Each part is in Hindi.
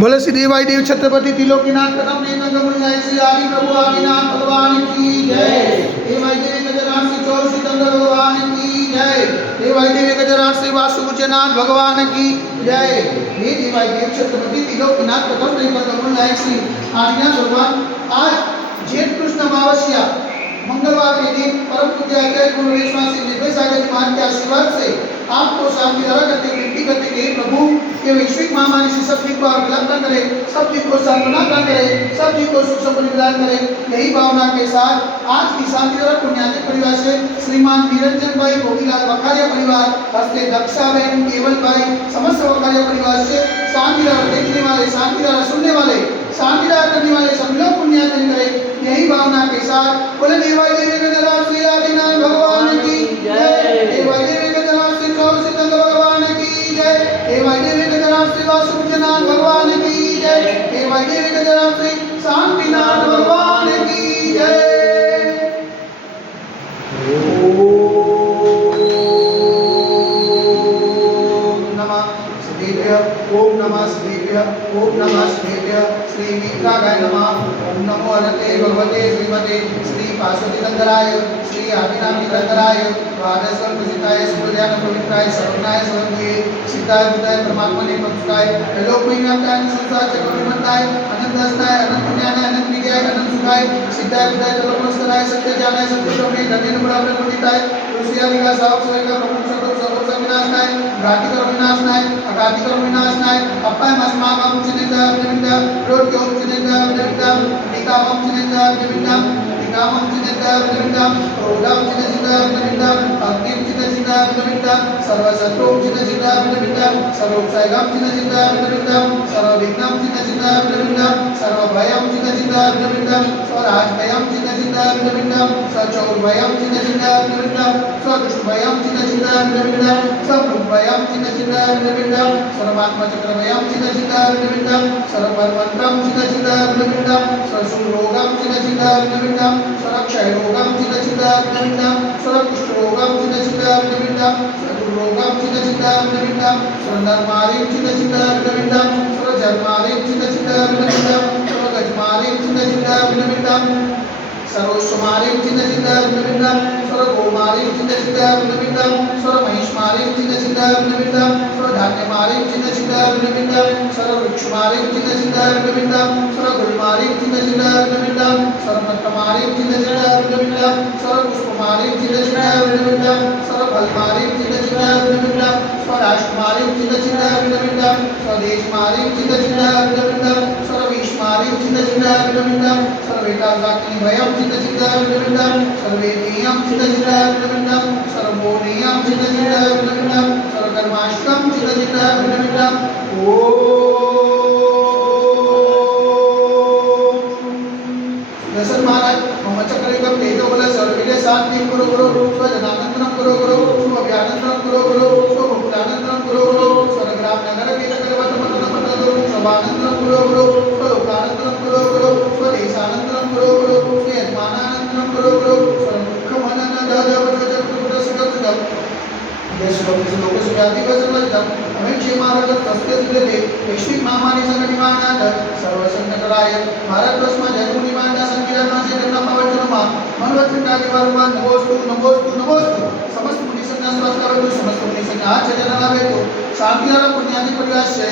बोले श्री देवाई देव छत्रपति त्रिलोकीनाथ कदम नेत्र कमल जय श्री आदि प्रभु आदिनाथ भगवान की जय। देवाई देवी गजराज श्री चौर सिकंदर भगवान की जय। देवाई देवी गजराज श्री वासुकुचनाथ भगवान की जय। हे देवाई देव छत्रपति त्रिलोकीनाथ कदम नेत्र कमल जय श्री आदिनाथ भगवान। आज जेठ कृष्ण अमावस्या मंगलवार के दिन परम पूज्य आचार्य गुरु स्वामी निर्भय सागर जी महाराज के आशीर्वाद से आपको शांति धारा करते विनती करते कि प्रभु ये वैश्विक महामारी से सब चीज को आप मिलाप न करे, सब चीज को सांत्वना न करे, सब चीज को सुख संपन्न प्रदान करे। यही भावना के साथ आज की शांति धारा पुण्याति परिवार से श्रीमान निरंजन भाई भोगीलाल वखारिया परिवार, हस्ते दक्षा बहन केवल भाई, समस्त वखारिया परिवार से शांति धारा देखने वाले, शांति धारा सुनने वाले, शांति धारा करने वाले सब लोग पुण्याति करें। यही भावना के साथ बोले देवाई देवी गजराज श्री आदिनाथ भगवान की जय। देवाई देवी गजराज श्री चौर सिकंदर भगवान की जय। देवाई देवी गजराज श्री वासुकुचनाथ भगवान की जय। देवाई देवी गजराज श्री शांतिनाथ भगवान की जय। ओम नमः शिवाय। ओम नमः शिवाय। श्री मित्रागाय नमः। ओम नमो हरते भगवते श्रीमते श्री पार्श्वतीधराय श्री आदिनाथ निरंतराय द्वादशं प्रसिद्धाय सूर्यान पवित्राय सर्वज्ञाय सर्वज्ञे सिद्धाय बुद्धाय परमात्मने पक्षाय लोकमय्याय संसार चक्रवर्तीय अनंतस्ताय अनंत ज्ञानाय अनंत विजयाय अनंत सुखाय सिद्धाय बुद्धाय तलोपस्कराय सत्य ज्ञानाय सत्य शोभे धन्य गुणावृत प्रतीताय तुलसिया विकास आवश्यक प्रमुख सर्व विनाशनाय घाती कर विनाशनाय अघाती कर विनाशनाय अपाय मस्माकं चिन्ता विनिता रोग्यों चिन्ता विनिता निकामं चिन्ता विनिता निकामं चिन्ता विनिता रोगं चिन्ता विनिता अग्निं चिन्ता विनिता सर्वशत्रुं चिन्ता विनिता सर्वोपसर्गं चिन्ता विनिता सर्वविघ्नं चिन्ता विनिता सर्वभयं चिन्ता विनिता स्वराजभयं चिन्ता विनिता सचौर्भयं चिन्ता विनिता स्वदुष्टभयं चिन्ता विनिता सर्वभयं चिन्ता विनिता सर्वात्मचक्रभयं चिन्ता विनिता सर्वमन्त्रं चिन्ता विनिता सर्वरोगं चिन्ता विनिता सर्वक्षयरोगं चिन्ता विनिता सर्वकुष्ठरोगं चिन्ता विनिता सर्वरोगं चिन्ता विनिता सर्वधर्मारिं चिन्ता विनिता सर्वजन्मारिं चिन्ता विनिता सर्वगजमारिं चिन्ता विनिता सर्वस्वमारिं चिन्ता विनिता सर्वगोमारिं चिन्ता विनिता सर्वमहिष्मारिं चिन्ता विनिता सर्वधान्यमारिं चिन्ता विनिता सर्ववृक्षमारिं चिन्ता विनिता सर्वगुल्मारिं चिन्ता विनिता सर्वपत्रमारिं चिन्ता विनिता सर्वपुष्पमारिं चिन्ता विनिता सर्वफलमारिं चिन्ता विनिता स्वराष्ट्रमारिं चिन्ता विनिता स्वदेशमारिं चिन्ता विनिता सर्वविश्वमारिं चिन्ता विनिता सर्वेकाजाग्निभयं चिन्ता विनिता सर्वेनीयं चिन्ता विनिता सर्वमोनीयं चिन्ता विनिता सर्वकर्माष्टकं चिन्ता विनिता दशरथ महाराज मम चक्रयुगम तेजोबल सर्वविदे शांति कुरु गुरु स्वजनानंदनम कुरु गुरु स्वव्यानंदनम कुरु गुरु स्वभुक्तानंदनम कुरु गुरु स्वर्गराम नगर के चक्रवर्त मंडल मंडल स्वानंदनम कुरु गुरु स्वलोकानंदनम कुरु गुरु स्वदेशानंदनम कुरु गुरु स्वयजमानानंदनम कुरु गुरु स्वमुखमनन दजवजजपुरसुगम देश लोक सुव्याधि वजवजम अमेक्षे महाराज तस्ते सुदेते वैश्विक महामारी संकट निवारणार्थ सर्व संकटराय भारत वर्षमा जयगुण निवारणा संकीर्णा से करना पावनमा मनवत्रिका निवारण नमोस्तु नमोस्तु नमोस्तु समस्त मुनि संन्यास वास्तव समस्त मुनि संन्यास जनाला वेतो शांतिरा पुण्याति परिवार से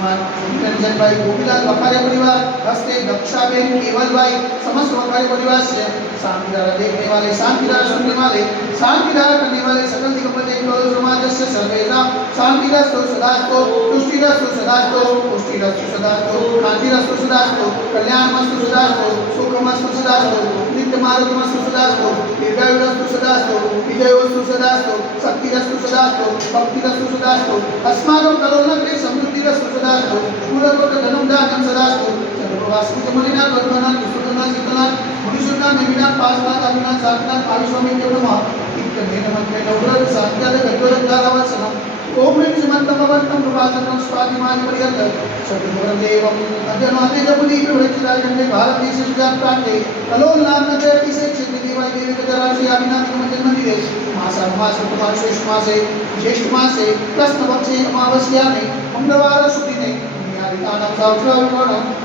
निरंजन भाई गोपीलाल वखारिया परिवार हस्ते दक्षा बहन केवल भाई समस्त वखारिया परिवार से शांति धारा देखने वाले, शांति धारा सुनने वाले, शांति धारा करने वाले सकल दिगंबर समाजस्य सर्वेषां शांतिरस्तु सदास्तु तुष्टिरस्तु सदास्तु पुष्टिरस्तु सदास्तु कांतिरस्तु सदास्तु कल्याणमस्तु सदास्तु सुखमस्तु सदास्तु नित्यमारुतमस्तु सदास्तु दीर्घायुरस्तु सदास्तु विजयोस्तु सदास्तु शक्तिरस्तु सदास्तु भक्तिरस्तु सदास्तु अस्माकं करोनग्रे समृद्धिरस्तु सदास्तु पूर्वोत्तरधनं दानं सदास्तु सर्ववासुजमलिना वर्धना सुखना शीतला मुनिशुद्धा नवीना पासना अभिना साधना आयुष्वामी नमः इत्यनेन मंत्रेण उग्र शांत्याद गद्वरद्वारावसनम् ओम ह्रीं श्रीमन्तमवन्तं प्रभासनं स्वादिमानि पर्यन्तं सद्गुरुदेवं अद्यनाथे जपुनी प्रवृत्तिराजन्ते भारतदेशे सुजाप्रान्ते कलोल्लान्नते अतिशय क्षेत्रदेवाय देवी गजराशि आविनामिकं जन्मदिने ज्येष्ठ मासे कृष्णपक्षे अमावस्याने मंगलवार सुदिने भक्तानां सौख्यं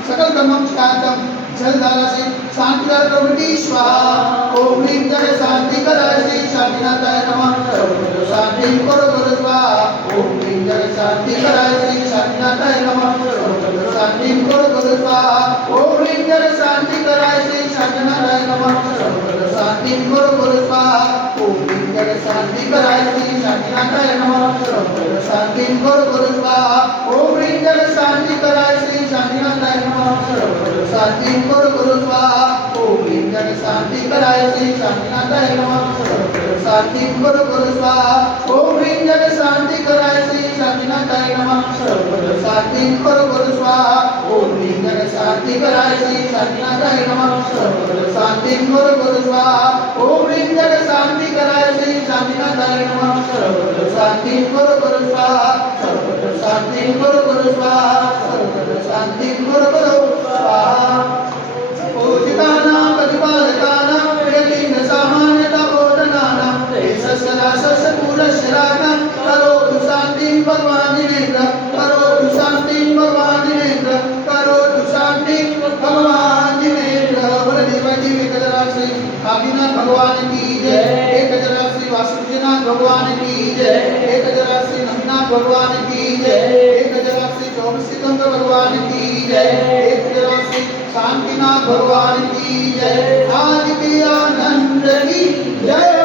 सकल कर्मं शांतम जलधारा से शांतिदार प्रवृत्ति स्वाहा ओम ह्रीं जल शांति कराय श्री शांतिनाथाय नमः सर्वत्र शांति करो करो स्वाहा ओम ह्रीं जल शांति कराय श्री शांतिनाथाय नमः सर्वत्र शांति करो करो स्वाहा ओम ह्रीं जल शांति कराय श्री शांतिनाथाय नमः सर्वत्र शांति करो करो स्वाहा ओम ह्रीं जल शांति कराय श्री शांतिनाथाय नमः सर्वत्र शांति करो करो स्वाहा ओम ह्रीं जल शांति कराय श्री शांतिनाथाय नमः सर्वत्र शांति करो करो स्वाहा ओम ह्रीं जल शांति कराय श्री शांतिनाथाय नमः सर्वत्र शांति करो करो स्वाहा ओम ह्रीं जल शांति कराय श्री शांतिनाथाय नमः सर्वत्र शांति करो करो स्वाहा ओम ह्रीं जल शांति कराय श्री शांतिनाथाय नमः सर्वत्र शांति करो करो स्वाहा ओम ह्रीं जल शांति कराय श्री शांतिनाथाय नमः सर्वत्र शांति करो करो स्वाहा सर्वत्र शांति करो करो स्वाहा सर्वत्र शांति करो करो स्वाहा पूजितानां प्रतिपादकानां प्रियलिंग सामान्यता बोधनानां तेजस्सदासस्यपूरश्राकां करोतु शान्तिं भगवान् जिनेन्द्र करोतु शान्तिं भगवान् जिनेन्द्र करोतु शान्तिं भगवान् जिनेन्द्र बलदेवजी एकजराश्री आदिनाथ भगवान की जय एकजराश्री वासुदेवनाथ भगवान की जय एकजराश्री नंदनाथ भगवान की जय एकजराश्री चौबसीतंत्र भगवान की जय एकजराश्री शांतिनाथ भगवान की जय आदित्य आनंद की जय।